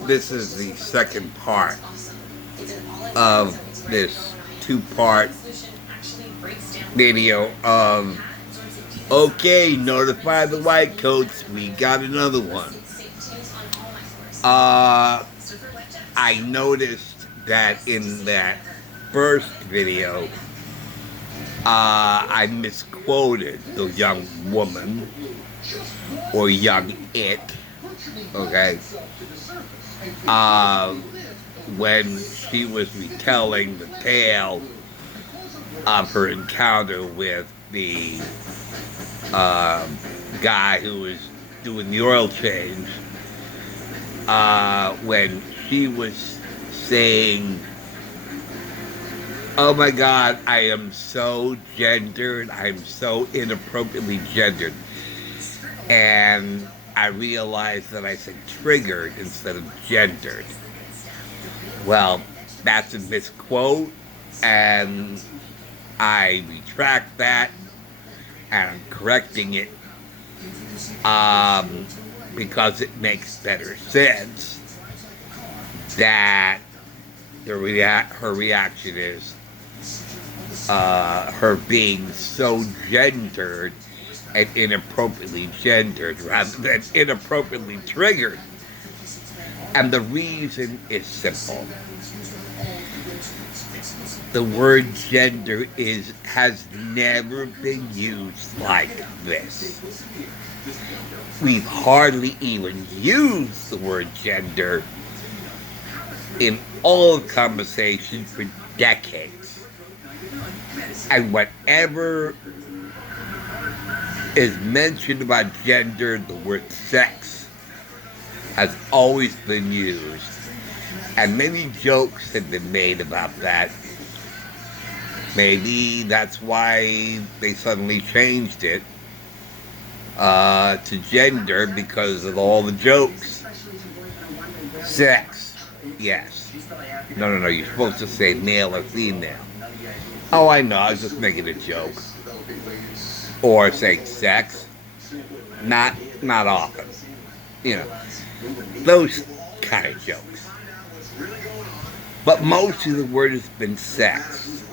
This is the second part of this two-part video of okay, notify the white coats, we got another one. I noticed that in that first video, I misquoted the young woman or young it, okay, when she was retelling the tale of her encounter with the guy who was doing the oil change, when she was saying, oh my God, I am so gendered, I'm so inappropriately gendered. And I realized that I said triggered instead of gendered. Well, that's a misquote, and I retract that, and I'm correcting it because it makes better sense that her reaction is her being so gendered and inappropriately gendered rather than inappropriately triggered. And the reason is simple. The word gender has never been used like this. We've hardly even used the word gender in all conversation for decades. And whatever is mentioned about gender, the word sex has always been used. And many jokes have been made about that. Maybe that's why they suddenly changed it to gender, because of all the jokes. Sex, yes. No, you're supposed to say male or female. Oh, I know, I was just making a joke. Or saying sex. Not often. You know, those kind of jokes. But most of the word has been sex.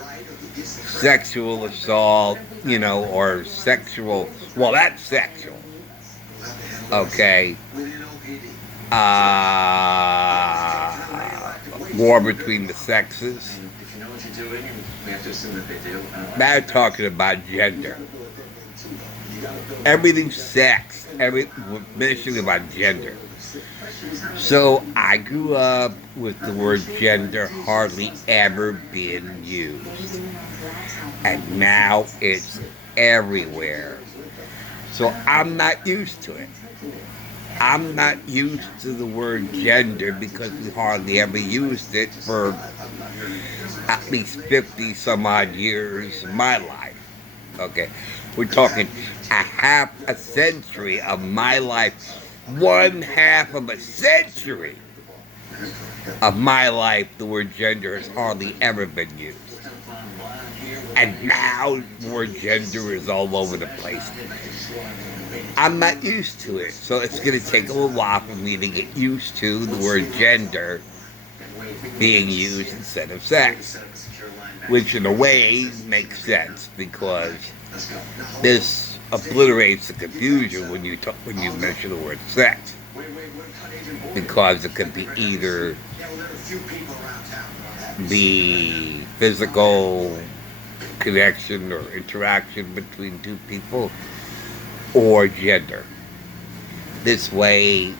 Sexual assault, or sexual, well, that's sexual. Okay. War between the sexes. Now talking about gender. Everything's sex. Mentioning about gender. So I grew up with the word gender hardly ever being used. And now it's everywhere. So I'm not used to it. I'm not used to the word gender because we hardly ever used it for at least 50 some odd years of my life. Okay, we're talking half a century of my life, one half of a century of my life, the word gender has hardly ever been used. And now the word gender is all over the place. I'm not used to it, so it's going to take a little while for me to get used to the word gender being used instead of sex, which in a way makes sense because this obliterates the confusion when you mention the word sex, because it could be either the physical connection or interaction between two people or gender. This way,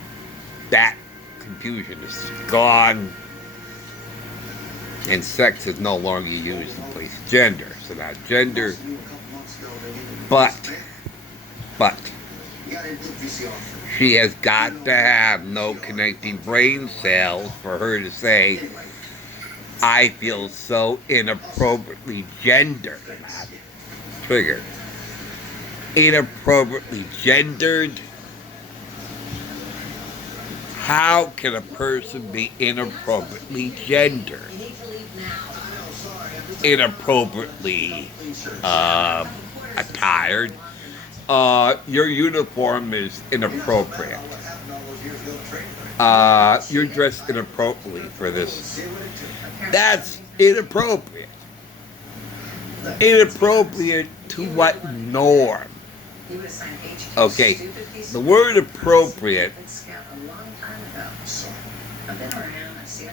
that confusion is gone, and sex is no longer used in place of gender. So now gender, but she has got to have no connecting brain cells for her to say, I feel so inappropriately gendered. Triggered. Inappropriately gendered. How can a person be inappropriately gendered? Inappropriately attired. Your uniform is inappropriate. you're dressed inappropriately for this. That's inappropriate. Inappropriate to what norm? Okay, the word appropriate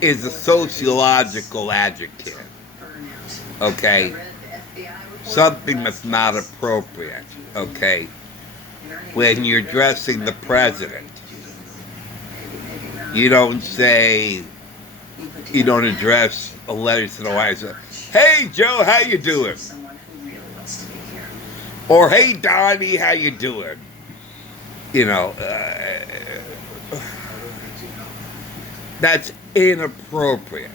is a sociological adjective. Okay, something that's not appropriate. Okay, when you're dressing the president, you don't address a letter to the White House. Hey Joe, how you doing? Or hey Donnie, how you doing? That's inappropriate.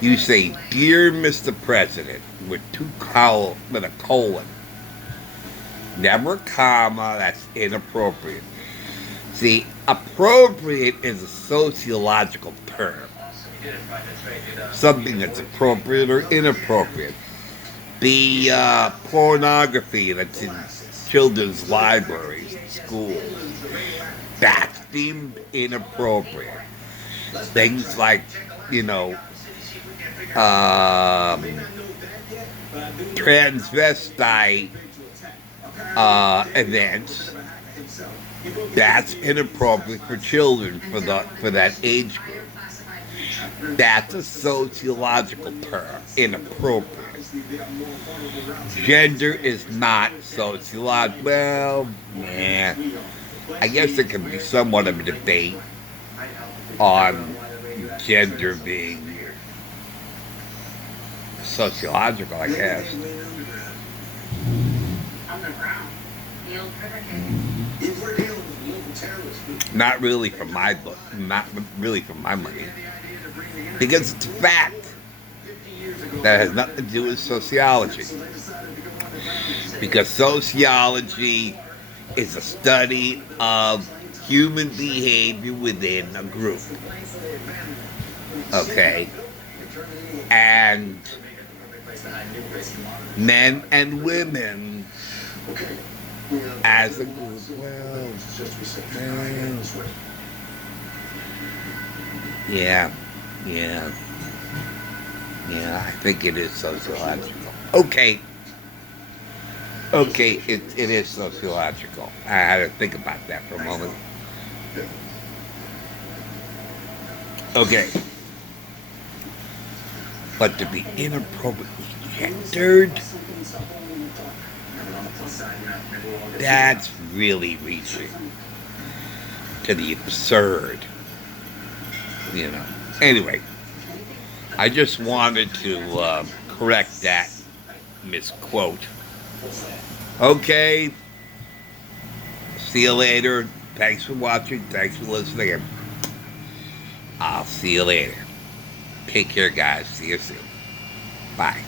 You say, "Dear Mr. President," with a colon, never a comma. That's inappropriate. See, appropriate is a sociological term. Something that's appropriate or inappropriate. The pornography that's in children's libraries and schools, that's deemed inappropriate. Things like, transvestite events, that's inappropriate for children for that age group. That's a sociological term, inappropriate. Gender is not sociological. Well, I guess there can be somewhat of a debate on gender being sociological, I guess. Not really from my book, not really from my money. Because it's a fact that has nothing to do with sociology. Because sociology is a study of human behavior within a group. Okay? And men and women as a group. Well, yeah, I think it is sociological. Okay, it is sociological. I had to think about that for a moment. Okay. But to be inappropriately gendered, that's really reaching to the absurd. Anyway, I just wanted to correct that misquote. Okay. See you later. Thanks for watching. Thanks for listening. I'll see you later. Take care, guys. See you soon. Bye.